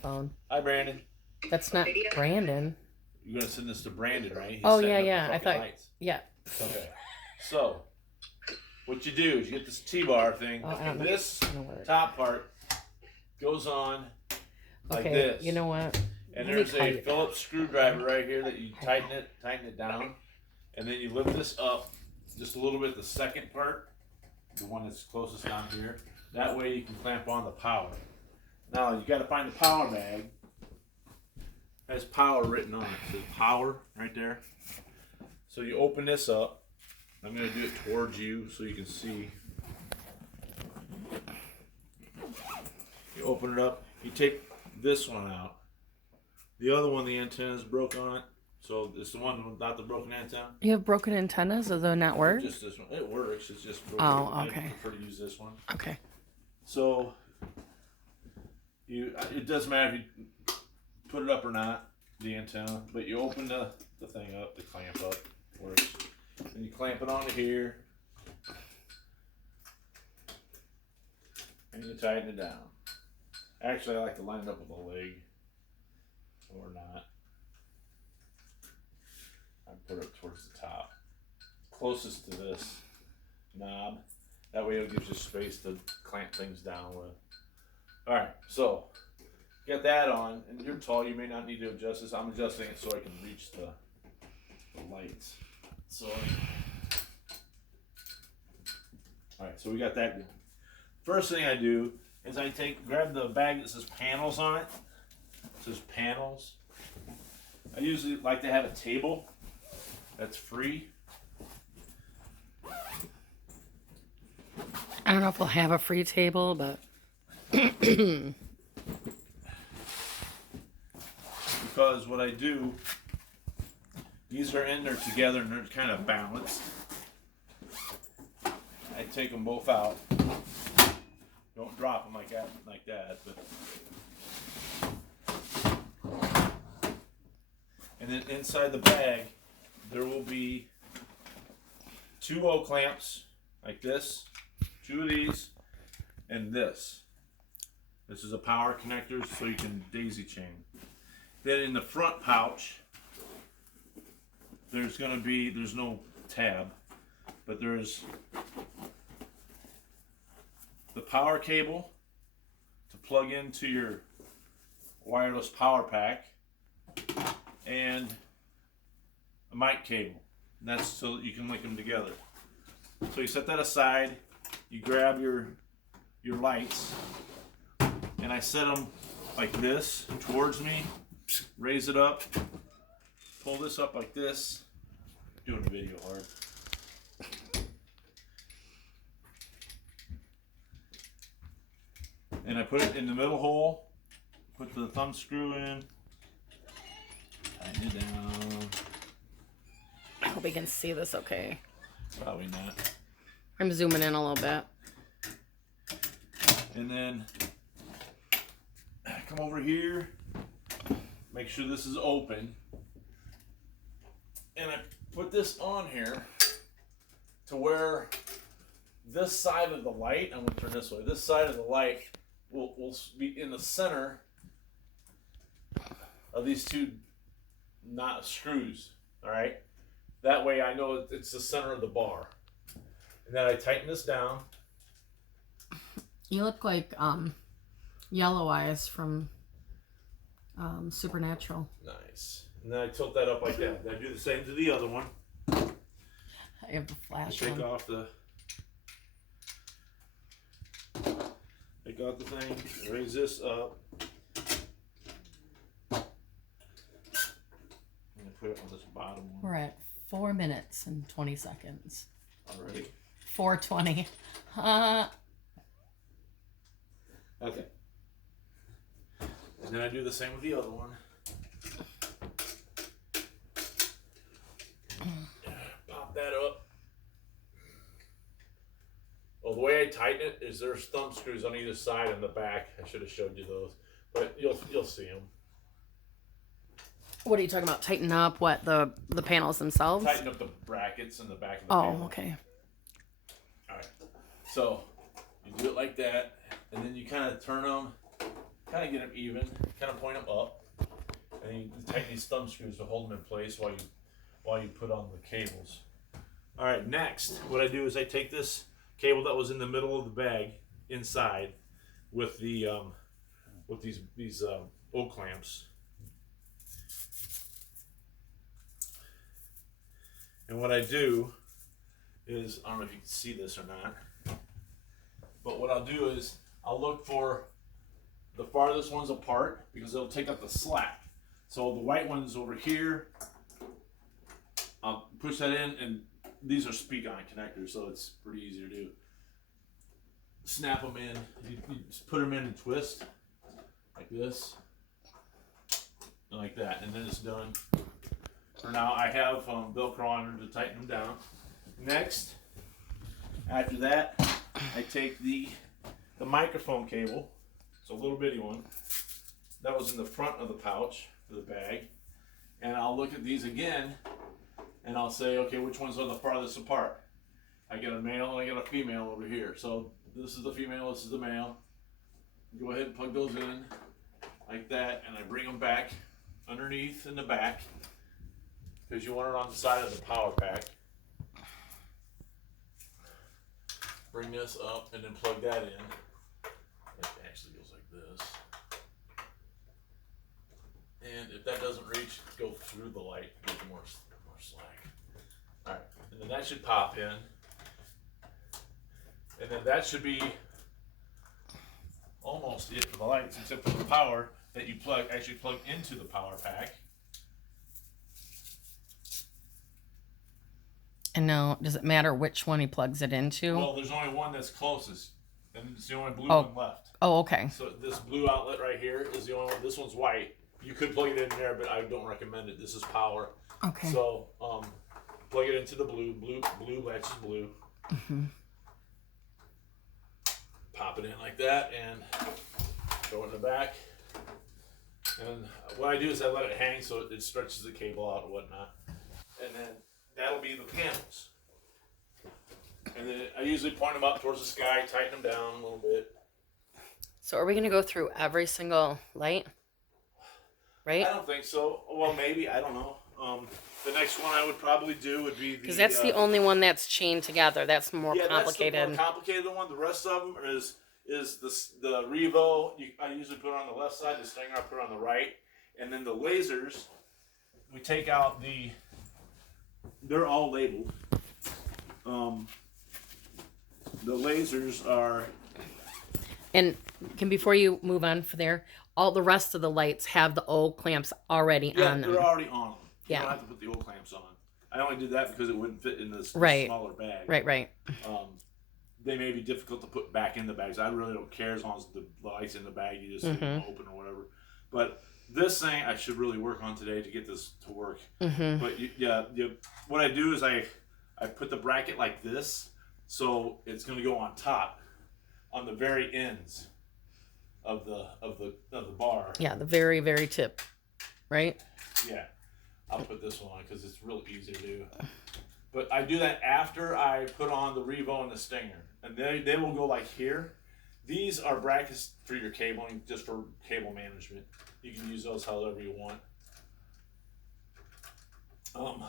phone. Hi, Brandon. That's not Brandon. You're gonna send this to Brandon, right? He's Oh setting yeah, up the yeah. I fucking thought. lights. Yeah. Okay. So, what you do is you get this T-bar thing, Oh, I and don't know. this I don't know where it- top part goes on like Okay. this. You know what? And Let me there's call a you back. Phillips screwdriver right here that you tighten it down, and then you lift this up just a little bit. The second part, the one that's closest down here. That way you can clamp on the power. Now you got to find the power bag. It has power written on it. It says power right there. So you open this up. I'm going to do it towards you so you can see. You open it up. You take this one out. The other one, the antenna is broke on it. So it's the one without the broken antenna. You have broken antennas, so they'll not work. Just this one. It works. It's just broken. Oh, okay. I prefer to use this one. Okay. So it doesn't matter if you put it up or not, the antenna, but you open the thing up, the clamp up works. And you clamp it onto here. And you tighten it down. Actually, I like to line it up with a leg. Or not. I put it towards the top. Closest to this knob. That way it gives you space to clamp things down with. Alright, so get that on, and you're tall, you may not need to adjust this. I'm adjusting it so I can reach the lights. So alright, so we got that good. First thing I do is I grab the bag that says panels on it. It says panels. I usually like to have a table that's free. I don't know if we'll have a free table, but Because what I do, these are in there together and they're kind of balanced. I take them both out. Don't drop them like that, but. And then inside the bag, there will be 2 O-clamps like this, 2 of these, and this. This is a power connector so you can daisy chain. Then in the front pouch, there's no tab, but there's the power cable to plug into your wireless power pack, and a mic cable. And that's so that you can link them together. So you set that aside, you grab your lights, and I set them like this towards me, raise it up, pull this up like this. Doing a video hard. And I put it in the middle hole, put the thumb screw in, tighten it down. I hope we can see this okay. Probably not. I'm zooming in a little bit. And then come over here, make sure this is open. And I put this on here to where this side of the light, I'm going to turn this way, this side of the light will be in the center of these 2 screws, all right? That way I know it's the center of the bar. And then I tighten this down. You look like Yellow Eyes from Supernatural. Nice. And then I tilt that up like that. Then I do the same to the other one. I have the flash Take on. off the thing, raise this up, and put it on this bottom one. We're at 4 minutes and 20 seconds. Already. 4:20. Okay. And then I do the same with the other one. Pop that up. Well, the way I tighten it is there's thumb screws on either side and the back. I should have showed you those, but you'll see them. What are you talking about? Tighten up what? The panels themselves? Tighten up the brackets in the back of the Oh, panel. okay. All right. So you do it like that, and then you kind of turn them kind of get them even, kind of point them up, and you tighten these thumb screws to hold them in place while you put on the cables. All right, next, what I do is I take this cable that was in the middle of the bag inside with the with these O clamps, and what I do is, I don't know if you can see this or not, but what I'll do is I'll look for the farthest ones apart because it'll take up the slack. So the white one's over here. I'll push that in, and these are speak-on connectors, so it's pretty easy to do. Snap them in. You just put them in and twist like this, and like that, and then it's done. For now, I have Velcro on to tighten them down. Next, after that, I take the microphone cable. It's a little bitty one that was in the front of the pouch for the bag, and I'll look at these again, and I'll say, okay, which ones are the farthest apart? I got a male and I got a female over here. So this is the female, this is the male. Go ahead and plug those in like that, and I bring them back underneath in the back because you want it on the side of the power pack. Bring this up and then plug that in. It actually goes like this. And if that doesn't reach, go through the light, get more slack. Alright, and then that should pop in. And then that should be almost it for the lights, except for the power that you actually plug into the power pack. And now, does it matter which one he plugs it into? Well, there's only one that's closest, and it's the only blue Oh. one left. Oh, okay. So this blue outlet right here is the only one. This one's white. You could plug it in there, but I don't recommend it. This is power. Okay. So plug it into the blue. Blue latches blue. Mm-hmm. Pop it in like that and throw it in the back. And what I do is I let it hang so it stretches the cable out and whatnot. And then that'll be the panels. And then I usually point them up towards the sky, tighten them down a little bit. So are we going to go through every single light? Right? I don't think so. Well, maybe. I don't know. The next one I would probably do would be the... Because that's the only one that's chained together. That's more complicated. That's the more complicated one. The rest of them is the Revo. I usually put it on the left side. The Stinger I put it on the right. And then the lasers, we take out the... They're all labeled. The lasers are... And before you move on for there, all the rest of the lights have the O clamps already on them. They're already on them. You Yeah. don't have to put the O clamps on. I only did that because it wouldn't fit in this Right. smaller bag. Right. They may be difficult to put back in the bags. I really don't care as long as the light's in the bag. You just leave them open or whatever. But this thing I should really work on today to get this to work. Mm-hmm. But what I do is I put the bracket like this, so it's going to go on top, on the very ends of the bar. Yeah, the very, very tip. Right? Yeah, I'll put this one on because it's real easy to do. But I do that after I put on the Revo and the Stinger, and they will go like here. These are brackets for your cabling, just for cable management. You can use those however you want.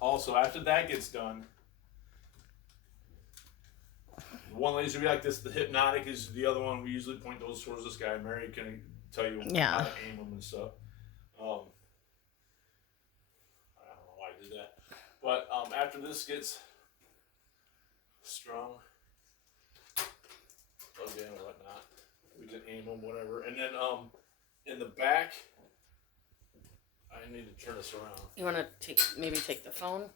Also, after that gets done, one laser will be like this. The Hypnotic is the other one. We usually point those towards the sky. Mary can tell you how to aim them and stuff. I don't know why I did that. But after this gets strung, plugged in or whatnot, we can aim them, whatever. And then in the back, I need to turn this around. You want to maybe take the phone?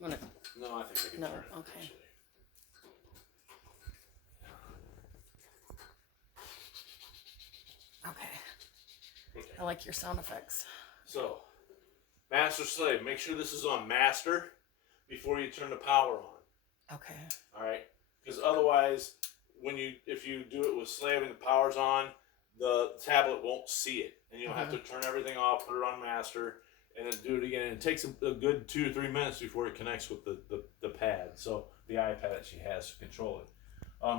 No, I think I can No, turn it. okay. Actually. Okay. I like your sound effects. So, master slave, make sure this is on master before you turn the power on. Okay. All right, because otherwise, if you do it with slave and the power's on, the tablet won't see it, and you'll have to turn everything off, put it on master, and then do it again. And it takes a good 2 or 3 minutes before it connects with the pad, so the iPad that she has to control it.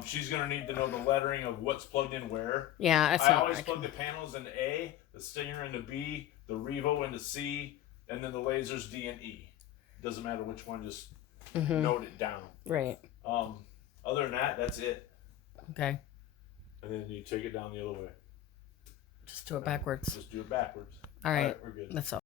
She's gonna need to know the lettering of what's plugged in where. Yeah, that's I not, always plug the panels into A, the Stinger into B, the Revo into C, and then the lasers D and E. Doesn't matter which one, just note it down. right. Other than that, that's it. Okay. And then you take it down the other way. Just do it backwards. Just do it backwards. All right. We're good. That's all.